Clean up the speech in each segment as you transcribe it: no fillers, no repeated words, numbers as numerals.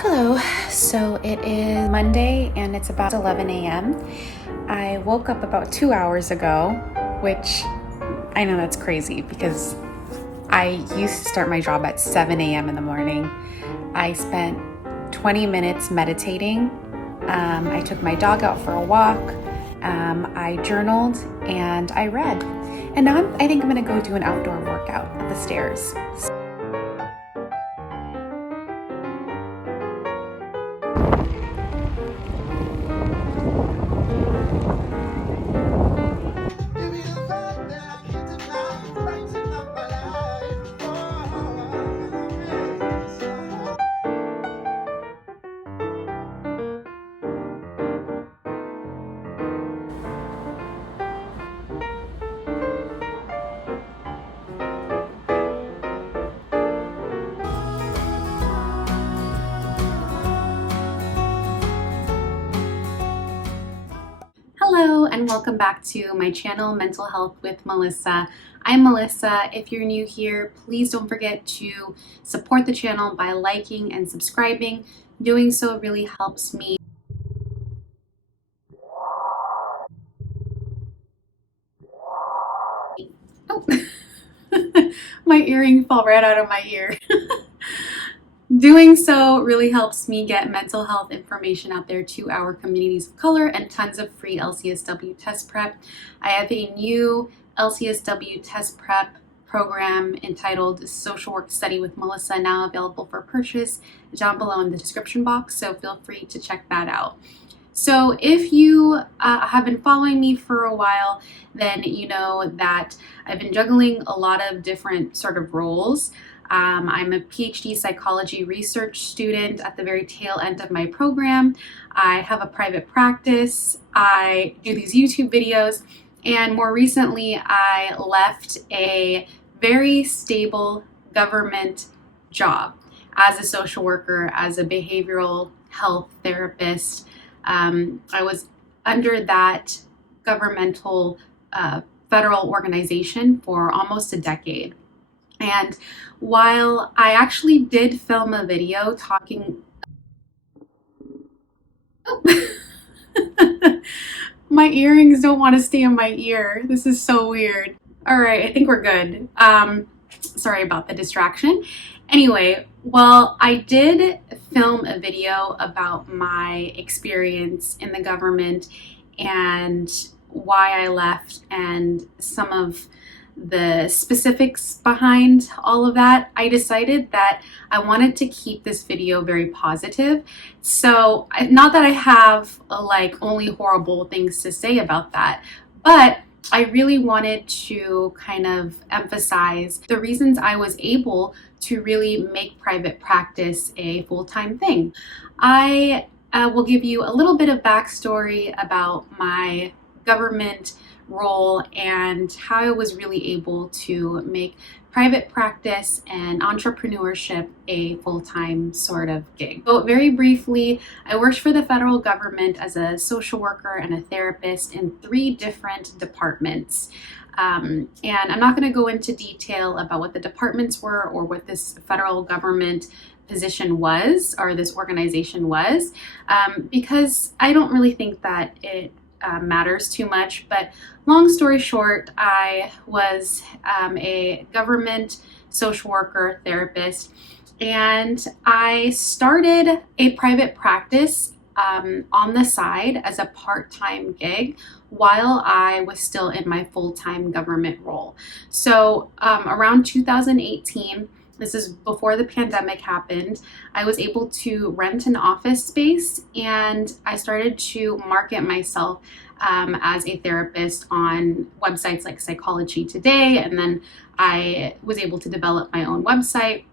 Hello. So it is Monday and it's about 11 a.m. I woke up about 2 hours ago, which I know that's crazy because I used to start my job at 7 a.m. in the morning. I spent 20 minutes meditating. I took my dog out for a walk. I journaled and I read. And now I think I'm going to go do an outdoor workout at the stairs. Hello and welcome back to my channel, Mental Health with Melissa. I'm Melissa. If you're new here, please don't forget to support the channel by liking and subscribing. Doing so really helps me. Oh, my earring fell right out of my ear. Doing so really helps me get mental health information out there to our communities of color and tons of free LCSW test prep. I have a new LCSW test prep program entitled Social Work Study with Melissa, now available for purchase down below in the description box, so feel free to check that out. So if you have been following me for a while, then you know that I've been juggling a lot of different sort of roles. I'm a PhD psychology research student at the very tail end of my program. I have a private practice. I do these YouTube videos. And more recently, I left a very stable government job as a social worker, as a behavioral health therapist. I was under that governmental federal organization for almost a decade. And while I actually did film a video talking, my earrings don't want to stay in my ear. This is so weird. All right, I think we're good. Sorry about the distraction. Anyway, well, I did film a video about my experience in the government and why I left and some of the specifics behind all of that. I decided that I wanted to keep this video very positive. So not that I have only horrible things to say about that, but I really wanted to kind of emphasize the reasons I was able to really make private practice a full-time thing. I will give you a little bit of backstory about my government role and how I was really able to make private practice and entrepreneurship a full-time sort of gig. So very briefly, I worked for the federal government as a social worker and a therapist in 3 different departments. And I'm not going to go into detail about what the departments were or what this federal government position was or this organization was, because I don't really think that it matters too much. But long story short, I was a government social worker therapist, and I started a private practice on the side as a part-time gig while I was still in my full-time government role. So around 2018, this is before the pandemic happened, I was able to rent an office space and I started to market myself as a therapist on websites like Psychology Today, and then I was able to develop my own website.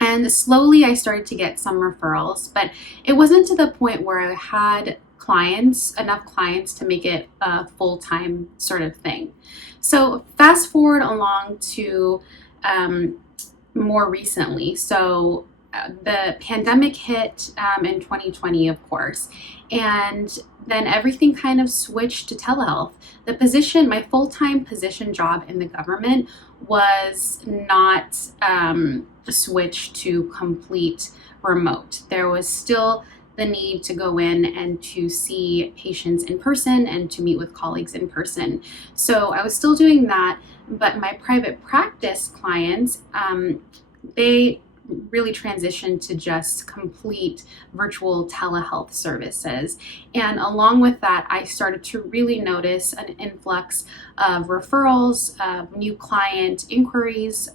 And slowly I started to get some referrals, but it wasn't to the point where I had enough clients to make it a full-time sort of thing. So fast forward along to more recently. So the pandemic hit in 2020, of course, and then everything kind of switched to telehealth. The position, my full-time position job in the government was not switch to complete remote. There was still the need to go in and to see patients in person and to meet with colleagues in person. So I was still doing that, but my private practice clients, they really transitioned to just complete virtual telehealth services. And along with that, I started to really notice an influx of referrals, new client inquiries,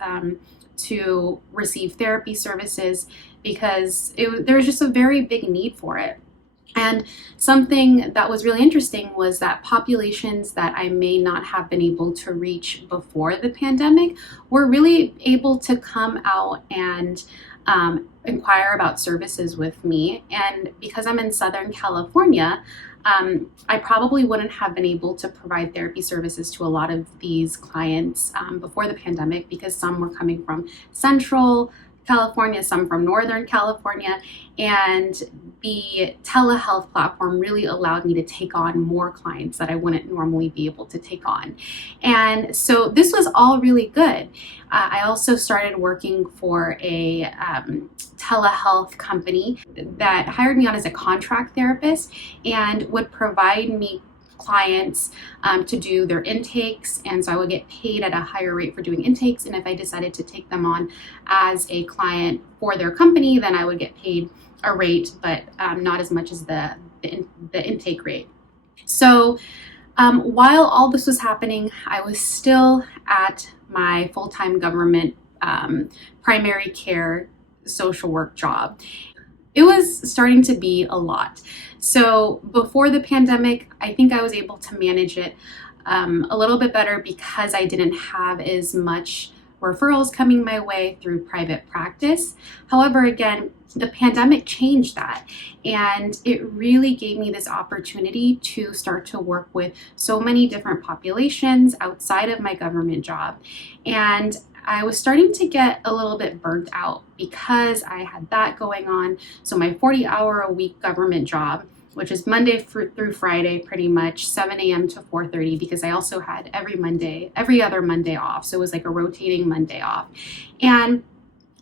to receive therapy services, because there was just a very big need for it. And something that was really interesting was that populations that I may not have been able to reach before the pandemic were really able to come out and inquire about services with me. And because I'm in Southern California, I probably wouldn't have been able to provide therapy services to a lot of these clients before the pandemic, because some were coming from Central California, some from Northern California, and the telehealth platform really allowed me to take on more clients that I wouldn't normally be able to take on. And so this was all really good. I also started working for a telehealth company that hired me on as a contract therapist and would provide me clients to do their intakes, and so I would get paid at a higher rate for doing intakes, and if I decided to take them on as a client for their company, then I would get paid a rate, but not as much as the intake rate. So while all this was happening, I was still at my full-time government primary care social work job. It was starting to be a lot. So before the pandemic, I think I was able to manage it a little bit better because I didn't have as much referrals coming my way through private practice. However, again, the pandemic changed that, and it really gave me this opportunity to start to work with so many different populations outside of my government job. And I was starting to get a little bit burnt out because I had that going on. So my 40-hour-a-week government job, which is Monday through Friday, pretty much 7 a.m. to 4:30, because I also had every other Monday off. So it was like a rotating Monday off. And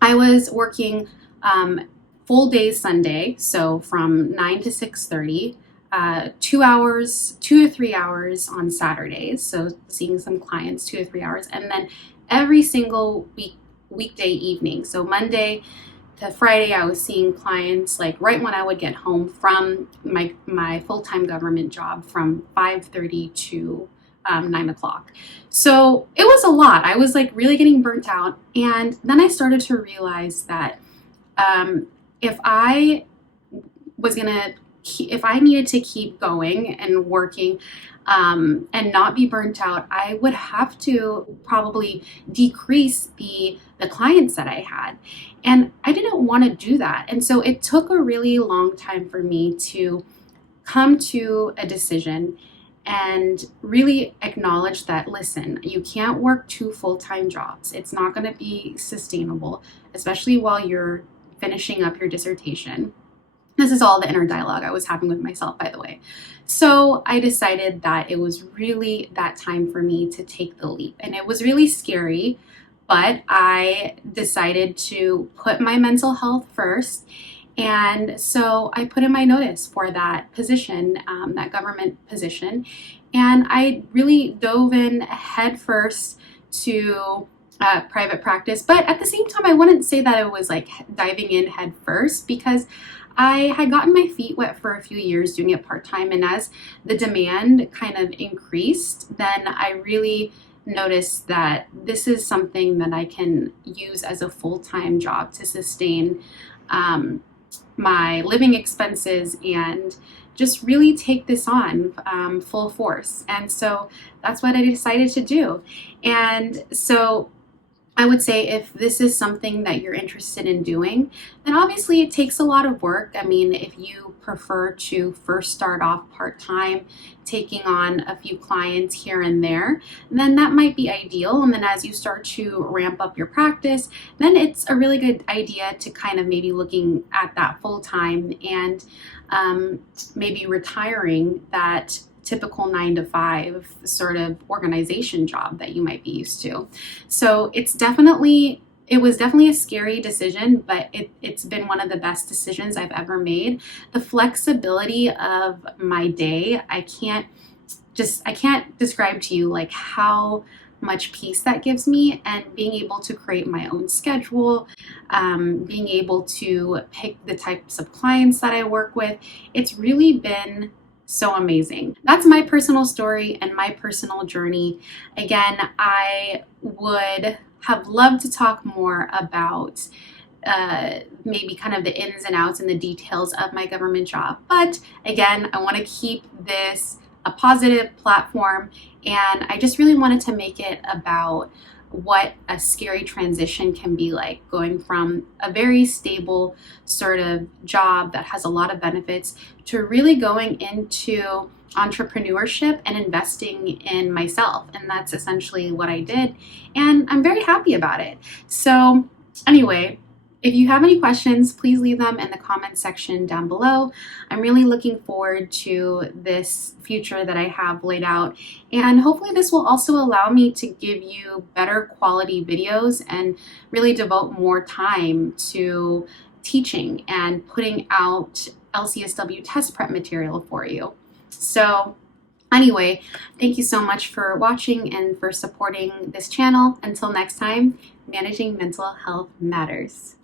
I was working full days Sunday, so from 9 to 6:30, 2 to 3 hours on Saturdays, so seeing some clients 2 to 3 hours, and then every single weekday evening. So Monday to Friday, I was seeing clients like right when I would get home from my full-time government job from 5:30 to 9 o'clock. So it was a lot. I was like really getting burnt out. And then I started to realize that if I needed to keep going and working and not be burnt out, I would have to probably decrease the clients that I had. And I didn't want to do that. And so it took a really long time for me to come to a decision and really acknowledge that, listen, you can't work 2 full-time jobs. It's not going to be sustainable, especially while you're finishing up your dissertation. This is all the inner dialogue I was having with myself, by the way. So I decided that it was really that time for me to take the leap. And it was really scary, but I decided to put my mental health first. And so I put in my notice for that position, that government position. And I really dove in head first to private practice. But at the same time, I wouldn't say that it was like diving in head first, because I had gotten my feet wet for a few years doing it part-time, and as the demand kind of increased, then I really noticed that this is something that I can use as a full-time job to sustain my living expenses and just really take this on full force. And so that's what I decided to do. And so I would say if this is something that you're interested in doing, then obviously it takes a lot of work. I mean, if you prefer to first start off part-time, taking on a few clients here and there, then that might be ideal. And then as you start to ramp up your practice, then it's a really good idea to kind of maybe looking at that full-time and maybe retiring that typical 9-to-5 sort of organization job that you might be used to. So it's definitely it was definitely a scary decision, but it's been one of the best decisions I've ever made. The flexibility of my day, I can't describe to you like how much peace that gives me, and being able to create my own schedule, being able to pick the types of clients that I work with. It's really been so amazing. That's my personal story and my personal journey. Again, I would have loved to talk more about maybe kind of the ins and outs and the details of my government job. But again, I want to keep this a positive platform, and I just really wanted to make it about what a scary transition can be like, going from a very stable sort of job that has a lot of benefits to really going into entrepreneurship and investing in myself. And that's essentially what I did, and I'm very happy about it. So anyway, if you have any questions, please leave them in the comments section down below. I'm really looking forward to this future that I have laid out, and hopefully this will also allow me to give you better quality videos and really devote more time to teaching and putting out LCSW test prep material for you. So anyway, thank you so much for watching and for supporting this channel. Until next time, managing mental health matters.